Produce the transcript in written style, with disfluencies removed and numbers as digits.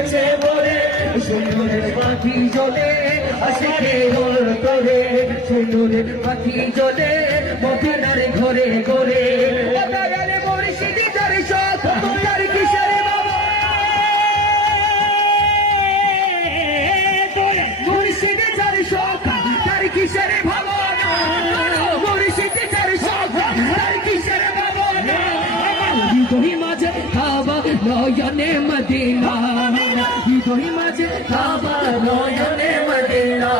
এসেছে বলে সুন্দরের পাখি জ্বলে আশিকে ওর করে সুন্দরের পাখি জ্বলে মদিনার ঘরে ঘরে মুর্শিদি তার শখ তার কিসের বাবা মুর্শিদি তার শখ তার কিসের ভাবনা মুর্শিদি তার শখ তার কিসের ভাবনা হৃদয় মাঝে কাবা নয়নে মদিনা হৃদয় মাঝে কাবা নয়নে মদিনা